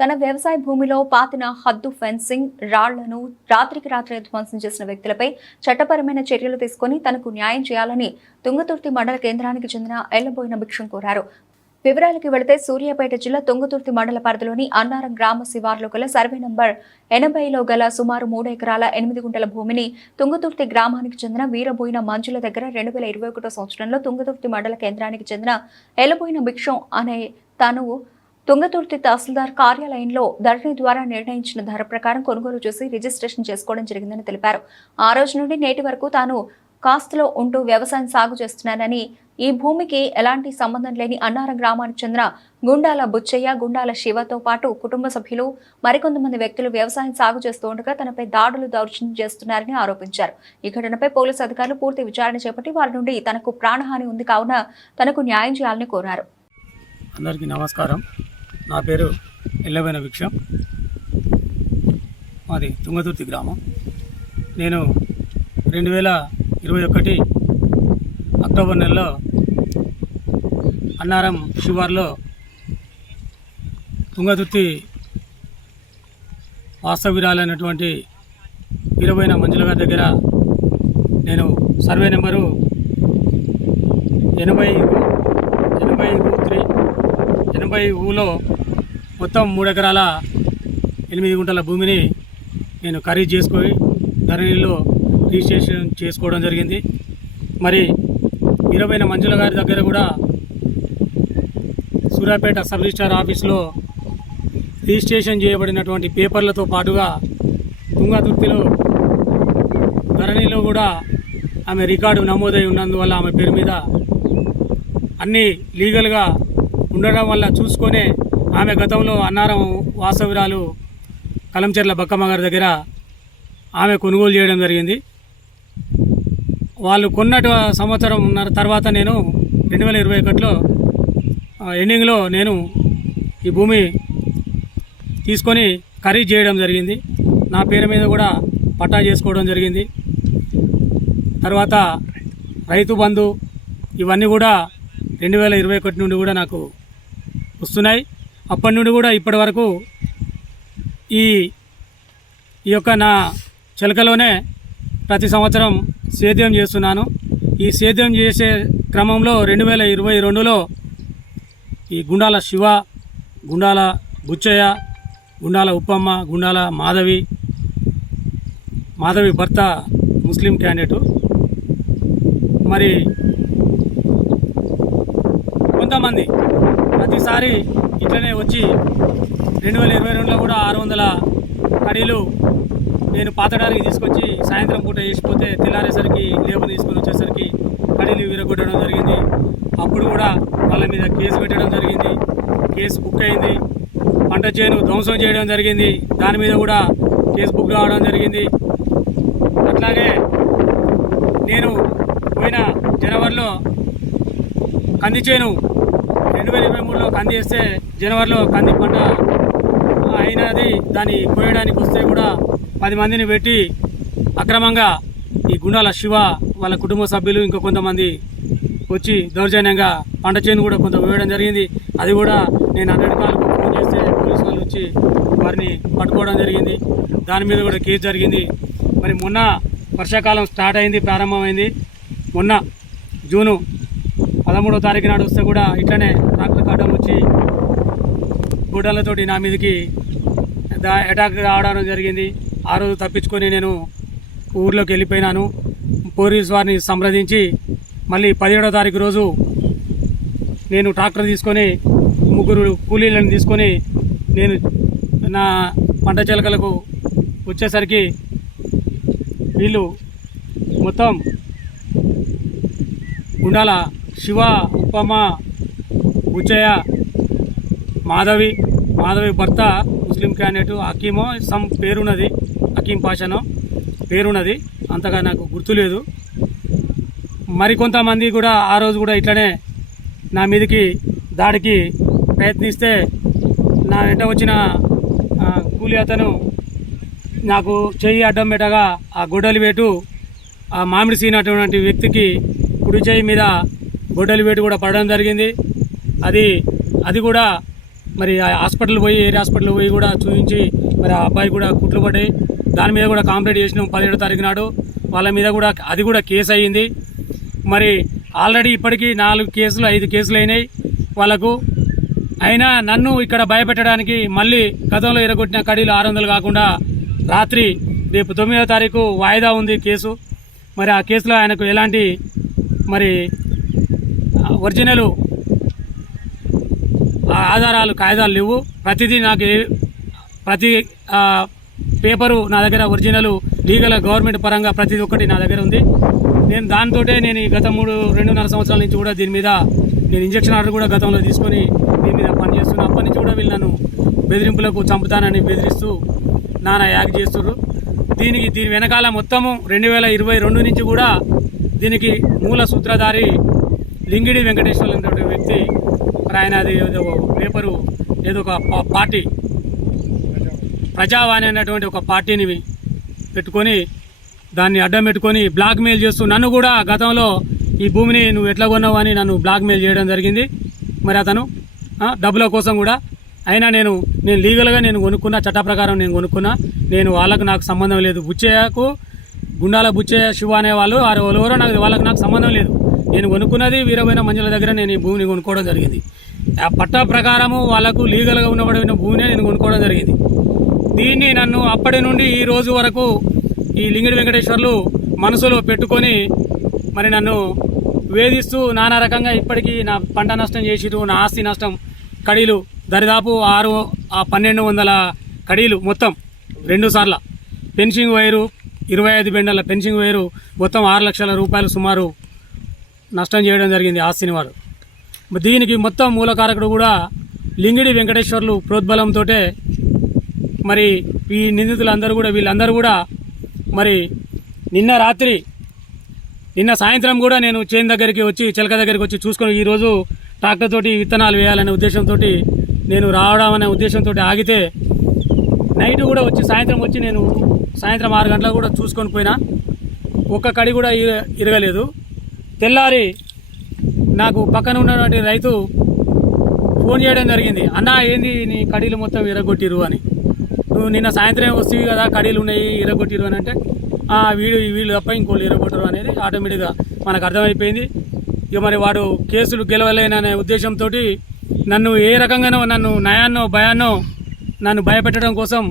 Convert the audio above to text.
తన వ్యవసాయ భూమిలో పాతిన హద్దు ఫెన్సింగ్ రాళ్లను రాత్రికి రాత్రి ధ్వంసం చేసిన వ్యక్తులపై చట్టపరమైన చర్యలు తీసుకుని తనకు న్యాయం చేయాలని తుంగతుర్తి మండల కేంద్రానికి చెందిన ఎల్లబోయిన భిక్షం కోరారు. వివరాలకు వెళితే సూర్యాపేట జిల్లా తుంగతుర్తి మండల పరిధిలోని అన్నారం గ్రామ శివార్లో గల సర్వే నంబర్ 80లో గల సుమారు 3 ఎకరాల 8 గుంటల భూమిని తుంగతుర్తి గ్రామానికి చెందిన వీరబోయిన మంజుల దగ్గర 2021 సంవత్సరంలో తుంగతుర్తి మండల కేంద్రానికి చెందిన ఎల్లబోయిన భిక్షం అనే తాను తుంగతుర్తి తహసీల్దార్ కార్యాలయంలో ధరణి ద్వారా నిర్ణయించిన ధర ప్రకారం కొనుగోలు చేసి రిజిస్ట్రేషన్ చేసుకోవడం జరిగిందని తెలిపారు. ఆ రోజు నుండి నేటి వరకు తాను కాస్తులో ఉంటూ వ్యవసాయం సాగు చేస్తున్నానని, ఈ భూమికి ఎలాంటి సంబంధం లేని అన్నారం గ్రామానికి చెందిన గుండాల బుచ్చయ్య, గుండాల శివతో పాటు కుటుంబ సభ్యులు మరికొంతమంది వ్యక్తులు వ్యవసాయం సాగు చేస్తూ ఉండగా తనపై దాడులు దౌర్జన్యం చేస్తున్నారని ఆరోపించారు. ఈ ఘటనపై పోలీసు అధికారులు పూర్తి విచారణ చేపట్టి వారి నుండి తనకు ప్రాణహాని ఉంది కావున తనకు న్యాయం చేయాలని కోరారు. అందరికీ నమస్కారం. నా పేరు ఎల్లబోయిన భిక్షం. మాది తుంగతుర్తి గ్రామం. నేను 2021 అక్టోబర్ నెలలో అన్నారం శివార్లో తుంగతుర్తి వాస్తవ్యురాలైనటువంటి వీరబోయిన మంజుల గారి దగ్గర నేను సర్వే నెంబరు 80లో మొత్తం 3 ఎకరాల 8 గుంటల భూమిని నేను ఖరీదు చేసుకొని ధరణిలో రిజిస్ట్రేషన్ చేసుకోవడం జరిగింది. మరి వీరబోయిన మంజుల గారి దగ్గర కూడా సూర్యాపేట సబ్ రిజిస్ట్రార్ ఆఫీస్లో రిజిస్ట్రేషన్ చేయబడినటువంటి పేపర్లతో పాటుగా తుంగతుర్తిలో ధరణిలో కూడా ఆమె రికార్డు నమోదై ఉన్నందువల్ల ఆమె పేరు మీద అన్నీ లీగల్గా ఉండడం వల్ల చూసుకొనే ఆమె గతంలో అన్నారం వాసవిరాలు కలంచెర్ల బక్కమ్మ గారి దగ్గర ఆమె కొనుగోలు చేయడం జరిగింది. వాళ్ళు కొన్నటి సంవత్సరం తర్వాత నేను 2021లో ఎండింగ్లో నేను ఈ భూమి తీసుకొని ఖరీదు చేయడం జరిగింది. నా పేరు మీద కూడా పట్టా చేసుకోవడం జరిగింది. తర్వాత రైతు బంధు ఇవన్నీ కూడా 2021 నుండి కూడా నాకు వస్తున్నాయి. అప్పటి నుండి కూడా ఇప్పటి వరకు ఈ యొక్క నా చిలకలోనే ప్రతి సంవత్సరం సేద్యం చేస్తున్నాను. ఈ సేద్యం చేసే క్రమంలో 2022లో ఈ గుండాల శివ, గుండాల బుచ్చయ్య, గుండాల ఉప్పమ్మ, గుండాల మాధవి భర్త ముస్లిం క్యాండిడేటు, మరి కొంతమంది ప్రతిసారి ఇట్లనే వచ్చి 2022లో కూడా 600 కడీలు నేను పాతడానికి తీసుకొచ్చి సాయంత్రం పూట వేసిపోతే తెల్లారేసరికి లేబర్ తీసుకొని వచ్చేసరికి కడీలు విరగొట్టడం జరిగింది. అప్పుడు కూడా వాళ్ళ మీద కేసు పెట్టడం జరిగింది. కేసు బుక్ అయింది. పంట చేను ధ్వంసం చేయడం జరిగింది. దాని మీద కూడా కేసు బుక్ కావడం జరిగింది. అట్లాగే నేను పోయిన జనవరిలో కంది చేను 2023లో కంది వేస్తే జనవరిలో కంది పంట అయినది. దాన్ని కోయడానికి వస్తే కూడా 10 మందిని పెట్టి అక్రమంగా ఈ గుండాల శివ వాళ్ళ కుటుంబ సభ్యులు ఇంకా కొంతమంది వచ్చి దౌర్జన్యంగా పంట చేను కూడా కొంత వేయడం జరిగింది. అది కూడా నేను 100 కాలకు ఫోన్ చేస్తే పోలీసు వాళ్ళు వచ్చి వారిని పట్టుకోవడం జరిగింది. దాని మీద కూడా కేసు జరిగింది. మరి మొన్న వర్షాకాలం స్టార్ట్ అయింది, ప్రారంభమైంది. మొన్న జూను 13వ తారీఖు నాడు వస్తే కూడా ఇట్లనే ట్రాక్టర్ కావడం వచ్చి గొడ్డలతోటి నా మీదకి అటాక్ రావడం జరిగింది. ఆ రోజు తప్పించుకొని నేను ఊర్లోకి వెళ్ళిపోయినాను. పోలీసు వారిని సంప్రదించి మళ్ళీ 17వ తారీఖు రోజు నేను ట్రాక్టర్ తీసుకొని 3 కూలీలను తీసుకొని నేను నా పంట చిలకలకు వచ్చేసరికి వీళ్ళు మొత్తం గుండాల శివ, ఉప్పమ్మ, బుచ్చయ్య, మాధవి భర్త ముస్లిం క్యాండిడేట్ హకీమో సమ్ పేరున్నది, హకీం పాషానో పేరున్నది, అంతగా నాకు గుర్తులేదు. మరికొంతమంది కూడా ఆ రోజు కూడా ఇట్లనే నా మీదకి దాడికి ప్రయత్నిస్తే నా వెంట వచ్చిన కూలి అతను నాకు చెయ్యి అడ్డం పెట్టగా ఆ గొడ్డలి వేటు ఆ మామిడి సీనటువంటి వ్యక్తికి కుడి చెయ్యి మీద గొడ్డలి వేటు కూడా పడడం జరిగింది. అది కూడా మరి ఆ హాస్పిటల్ పోయి ఏరియా హాస్పిటల్ పోయి కూడా చూపించి మరి ఆ అబ్బాయి కూడా కుట్లు పడ్డాయి. దాని మీద కూడా కంప్లైంట్ చేసినాం 17వ తారీఖు నాడు. వాళ్ళ మీద కూడా అది కూడా కేసు అయ్యింది. మరి ఆల్రెడీ ఇప్పటికీ 4 కేసులు 5 కేసులు అయినాయి వాళ్ళకు. అయినా నన్ను ఇక్కడ భయపెట్టడానికి మళ్ళీ గతంలో ఎరగొట్టిన కడీలు 600 కాకుండా రాత్రి రేపు 9వ తారీఖు వాయిదా ఉంది కేసు. మరి ఆ కేసులో ఆయనకు ఎలాంటి మరి ఒరిజినల్ ఆధారాలు కాయిదాలు లేవు. ప్రతిదీ నాకు ప్రతి పేపరు నా దగ్గర ఒరిజినల్ లీగల్ గవర్నమెంట్ పరంగా ప్రతి ఒక్కటి నా దగ్గర ఉంది. నేను దాంతోటే నేను గత 2.5 సంవత్సరాల నుంచి కూడా దీని మీద నేను ఇంజక్షన్ ఆర్డర్ కూడా గతంలో తీసుకొని దీని మీద పనిచేస్తున్నాను. అప్పటి నుంచి కూడా వీళ్ళు నన్ను బెదిరింపులకు చంపుతానని బెదిరిస్తూ నానా యాక్ట్ చేస్తున్నారు. దీని వెనకాల మొత్తము 2022 నుంచి కూడా దీనికి మూల సూత్రధారి లింగిడి వెంకటేశ్వర్లు అనేటువంటి వ్యక్తి. ఆయన అది ఏదో పేపరు ఏదో ఒక పార్టీ ప్రజావాణి అనేటువంటి ఒక పార్టీని పెట్టుకొని దాన్ని అడ్డం పెట్టుకొని బ్లాక్ మెయిల్ చేస్తూ నన్ను కూడా గతంలో ఈ భూమిని నువ్వు ఎట్లా కొన్నావు అని నన్ను బ్లాక్ మెయిల్ చేయడం జరిగింది. మరి అతను డబ్బుల కోసం కూడా. అయినా నేను లీగల్గా నేను కొనుక్కున్నా, చట్ట ప్రకారం నేను కొనుక్కున్నా. వాళ్ళకు నాకు సంబంధం లేదు. బుచ్చయ్యకు గుండాల బుచ్చయ్య శివ అనే వాళ్ళు ఎవరో వాళ్ళకు సంబంధం లేదు. నేను కొనుక్కున్నది వీరమైన మంజుల దగ్గర నేను ఈ భూమిని కొనుక్కోవడం జరిగింది. ఆ పట్టా ప్రకారము వాళ్ళకు లీగల్గా ఉన్నబడిన భూమినే నేను కొనుక్కోవడం జరిగింది. దీన్ని నన్ను అప్పటి నుండి ఈ రోజు వరకు ఈ లింగిడి వెంకటేశ్వర్లు మనసులో పెట్టుకొని మరి నన్ను వేధిస్తూ నానా రకంగా ఇప్పటికీ నా పంట నష్టం చేసిరు, నా ఆస్తి నష్టం కడీలు దరిదాపు 1200 కడీలు మొత్తం 2 సార్ల పెన్షింగ్ వైరు 25 బెండల పెన్షింగ్ వైరు మొత్తం 6 లక్షల రూపాయలు సుమారు నష్టం చేయడం జరిగింది ఆస్తిని వారు. దీనికి మొత్తం మూలకారకుడు కూడా లింగిడి వెంకటేశ్వర్లు ప్రోద్బలంతో మరి ఈ నిందితులందరూ కూడా వీళ్ళందరూ కూడా మరి నిన్న సాయంత్రం కూడా నేను చేను దగ్గరికి వచ్చి చిలక దగ్గరికి వచ్చి చూసుకొని ఈరోజు ట్రాక్టర్ తోటి విత్తనాలు వేయాలనే ఉద్దేశంతో నేను రావడం అనే ఉద్దేశంతో ఆగితే నైట్ కూడా వచ్చి సాయంత్రం వచ్చి నేను సాయంత్రం 6 గంటలకు కూడా చూసుకొని పోయినా ఒక్క కడి కూడా ఇరగలేదు. తెల్లారి నాకు పక్కన ఉన్నటువంటి రైతు ఫోన్ చేయడం జరిగింది. అన్నా ఏంది నీ కడీలు మొత్తం ఇరగొట్టిరు అని. నువ్వు నిన్న సాయంత్రం వస్తేవి కదా కడీలు ఉన్నాయి ఇరగొట్టిరు అని అంటే వీళ్ళు తప్ప ఇంకోళ్ళు ఇరగొట్టరు అనేది ఆటోమేటిక్గా మనకు అర్థమైపోయింది. ఇక మరి వాడు కేసులు గెలవలేననే ఉద్దేశంతో నన్ను ఏ రకంగానో నన్ను నయాన్నో భయాన్నో నన్ను భయపెట్టడం కోసం